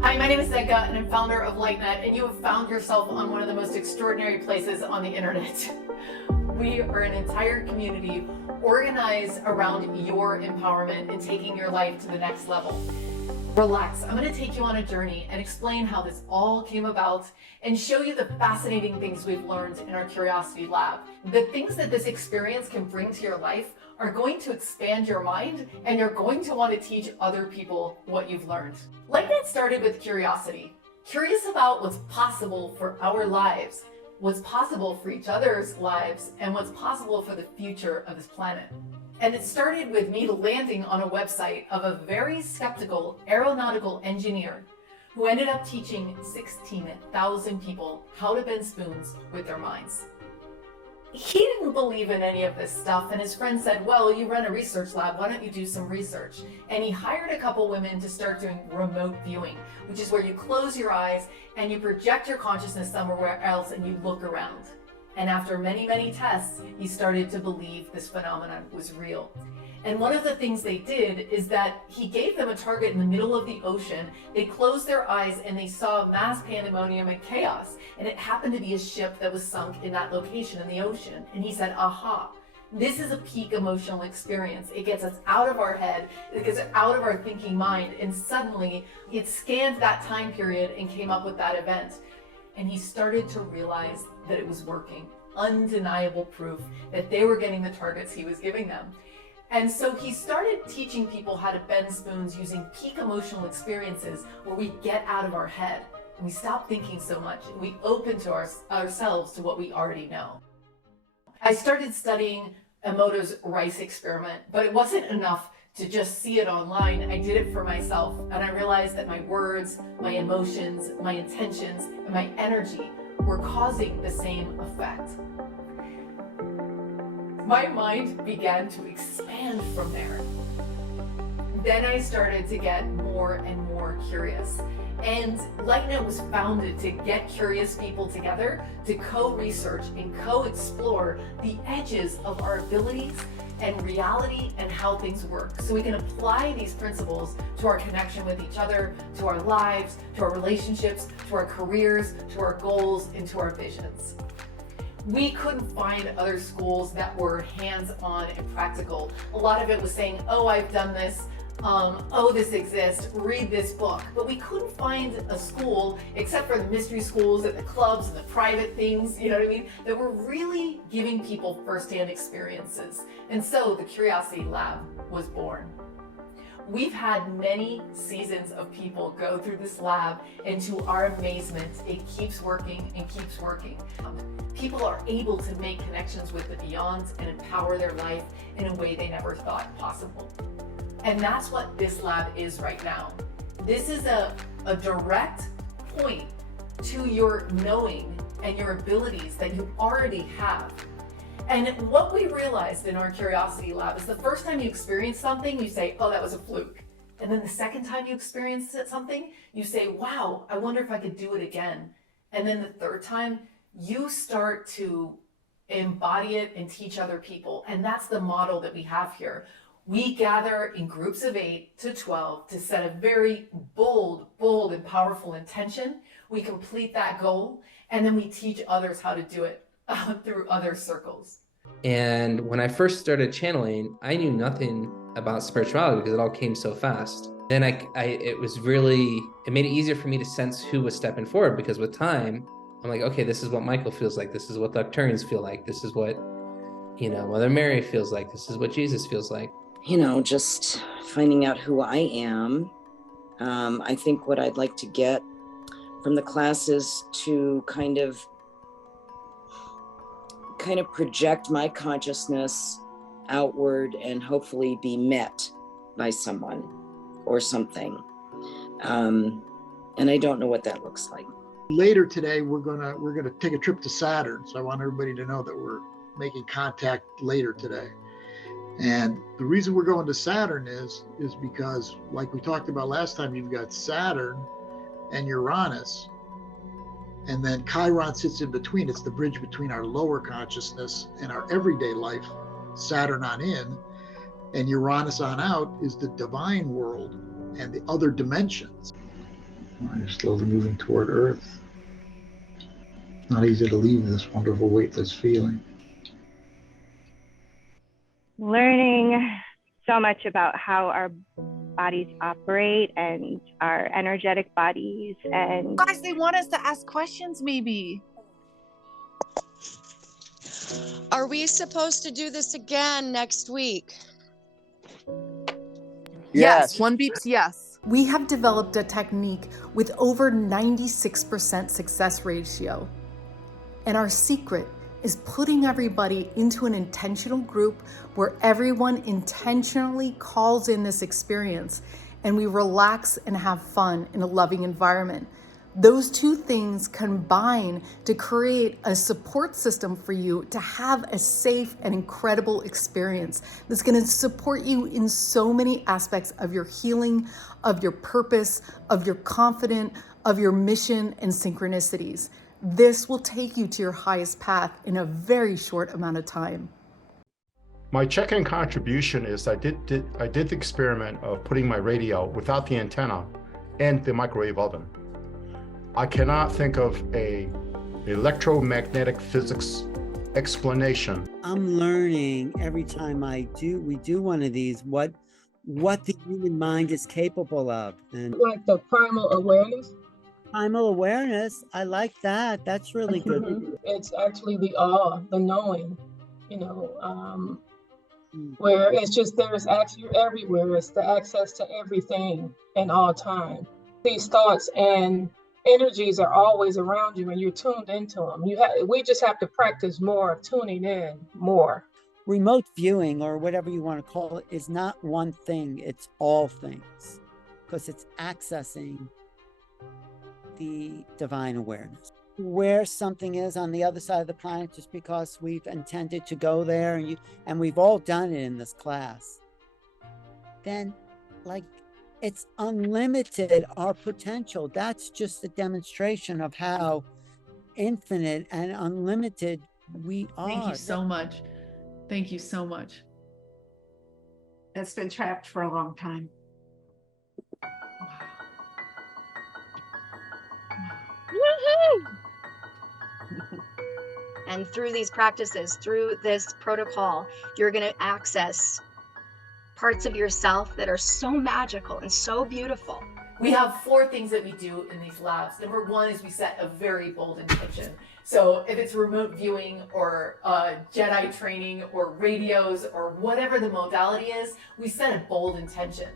Hi, my name is Zenka, and I'm founder of LightNet, and you have found yourself on one of the most extraordinary places on the internet. We are an entire community organized around your empowerment and taking your life to the next level. Relax, I'm going to take you on a journey and explain how this all came about and show you the fascinating things we've learned in our Curiosity Lab. The things that this experience can bring to your life are going to expand your mind, and you're going to want to teach other people what you've learned. LightNet started with curiosity, curious about what's possible for our lives, what's possible for each other's lives, and what's possible for the future of this planet. And it started with me landing on a website of a very skeptical aeronautical engineer who ended up teaching 16,000 people how to bend spoons with their minds. He didn't believe in any of this stuff, and his friend said, well, you run a research lab, why don't you do some research? And he hired a couple women to start doing remote viewing, which is where you close your eyes and you project your consciousness somewhere else and you look around. And after many, many tests, he started to believe this phenomenon was real. And one of the things they did is that he gave them a target in the middle of the ocean. They closed their eyes and they saw mass pandemonium and chaos. And it happened to be a ship that was sunk in that location in the ocean. And he said, aha, this is a peak emotional experience. It gets us out of our head, it gets us out of our thinking mind. And suddenly it scanned that time period and came up with that event. And he started to realize that it was working. Undeniable proof that they were getting the targets he was giving them. And so he started teaching people how to bend spoons using peak emotional experiences where we get out of our head and we stop thinking so much and we open to ourselves to what we already know. I started studying Emoto's rice experiment, but it wasn't enough to just see it online. I did it for myself, and I realized that my words, my emotions, my intentions, and my energy were causing the same effect. My mind began to expand from there. Then I started to get more and more curious. And LightNet was founded to get curious people together to co-research and co-explore the edges of our abilities and reality and how things work, so we can apply these principles to our connection with each other, to our lives, to our relationships, to our careers, to our goals, and to our visions. We couldn't find other schools that were hands-on and practical. A lot of it was saying, oh, I've done this, oh, this exists, read this book. But we couldn't find a school, except for the mystery schools and the clubs and the private things, you know what I mean, that were really giving people firsthand experiences. And so the Curiosity Lab was born. We've had many seasons of people go through this lab, and to our amazement, it keeps working and keeps working. People are able to make connections with the beyond and empower their life in a way they never thought possible. And that's what this lab is right now. This is a direct point to your knowing and your abilities that you already have. And what we realized in our Curiosity Lab is the first time you experience something, you say, oh, that was a fluke. And then the second time you experience something, you say, wow, I wonder if I could do it again. And then the third time, you start to embody it and teach other people. And that's the model that we have here. We gather in groups of 8 to 12 to set a very bold and powerful intention. We complete that goal, and then we teach others how to do it through other circles. And when I first started channeling, I knew nothing about spirituality because it all came so fast. Then it made it easier for me to sense who was stepping forward, because with time, I'm like, okay, this is what Michael feels like. This is what the Arcturians feel like. This is what, Mother Mary feels like. This is what Jesus feels like. Just finding out who I am. I think what I'd like to get from the class is to kind of project my consciousness outward and hopefully be met by someone or something. And I don't know what that looks like. Later today, we're gonna take a trip to Saturn. So I want everybody to know that we're making contact later today. And the reason we're going to Saturn is because, like we talked about last time, you've got Saturn and Uranus, and then Chiron sits in between. It's the bridge between our lower consciousness and our everyday life. Saturn on in, and Uranus on out is the divine world and the other dimensions. You're slowly moving toward Earth. Not easy to leave this wonderful weightless feeling. Learning so much about how our bodies operate and our energetic bodies. And guys, they want us to ask questions maybe. Are we supposed to do this again next week? Yes, one beeps yes. We have developed a technique with over 96% success ratio. And our secret is putting everybody into an intentional group where everyone intentionally calls in this experience and we relax and have fun in a loving environment. Those two things combine to create a support system for you to have a safe and incredible experience that's going to support you in so many aspects of your healing, of your purpose, of your confidence, of your mission and synchronicities. This will take you to your highest path in a very short amount of time. My check-in contribution is I did the experiment of putting my radio without the antenna and the microwave oven. I cannot think of a electromagnetic physics explanation. I'm learning every time we do one of these what the human mind is capable of. And like the primal awareness. Primal awareness, I like that. That's really good. It's actually the awe, the knowing, where it's just there's actually everywhere. It's the access to everything and all time. These thoughts and energies are always around you and you're tuned into them. We just have to practice more of tuning in more. Remote viewing, or whatever you want to call it, is not one thing, it's all things, because it's accessing the divine awareness. Where something is on the other side of the planet just because we've intended to go there, and we've all done it in this class, then it's unlimited, our potential. That's just a demonstration of how infinite and unlimited we are. Thank you so much. Thank you so much. That's been trapped for a long time. And through these practices, through this protocol, you're going to access parts of yourself that are so magical and so beautiful. We have 4 things that we do in these labs. Number 1 is we set a very bold intention. So if it's remote viewing or Jedi training or radios or whatever the modality is, we set a bold intention.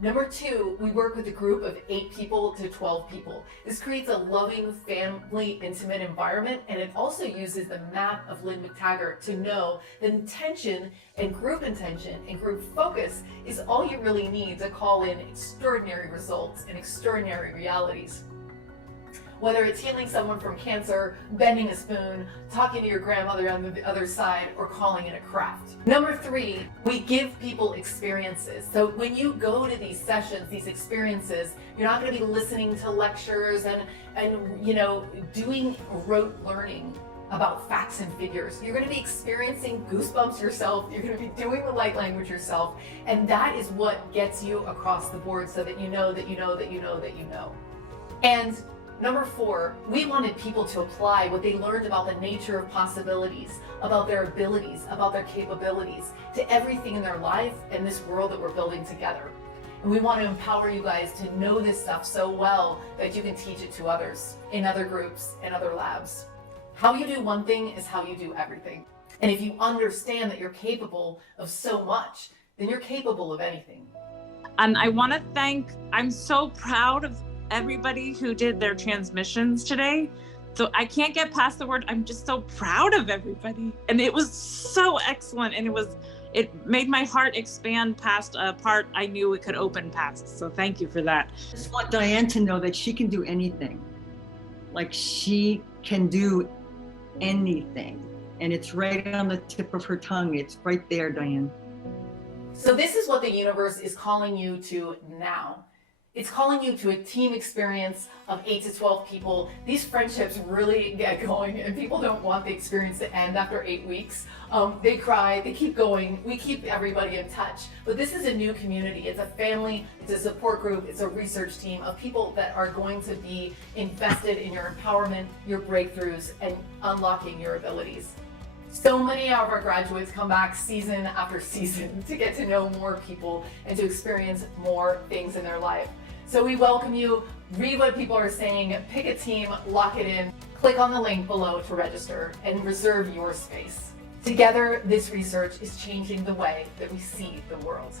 Number 2, we work with a group of 8 people to 12 people. This creates a loving, family, intimate environment, and it also uses the map of Lynn McTaggart to know that intention and group focus is all you really need to call in extraordinary results and extraordinary realities. Whether it's healing someone from cancer, bending a spoon, talking to your grandmother on the other side, or calling it a craft. Number 3, we give people experiences. So when you go to these sessions, these experiences, you're not going to be listening to lectures and doing rote learning about facts and figures. You're going to be experiencing goosebumps yourself. You're going to be doing the light language yourself. And that is what gets you across the board so that you know that you know that you know that you know. And Number 4, we wanted people to apply what they learned about the nature of possibilities, about their abilities, about their capabilities, to everything in their life and this world that we're building together. And we want to empower you guys to know this stuff so well that you can teach it to others, in other groups, in other labs. How you do one thing is how you do everything. And if you understand that you're capable of so much, then you're capable of anything. And I want to I'm so proud of everybody who did their transmissions today. So I can't get past the word, I'm just so proud of everybody. And it was so excellent. And it made my heart expand past a part I knew it could open past. So thank you for that. I just want Diane to know that she can do anything. Like, she can do anything. And it's right on the tip of her tongue. It's right there, Diane. So this is what the universe is calling you to now. It's calling you to a team experience of 8 to 12 people. These friendships really get going, and people don't want the experience to end after 8 weeks. They cry, they keep going, we keep everybody in touch. But this is a new community. It's a family, it's a support group, it's a research team of people that are going to be invested in your empowerment, your breakthroughs, and unlocking your abilities. So many of our graduates come back season after season to get to know more people and to experience more things in their life. So we welcome you. Read what people are saying, pick a team, lock it in, click on the link below to register and reserve your space. Together, this research is changing the way that we see the world.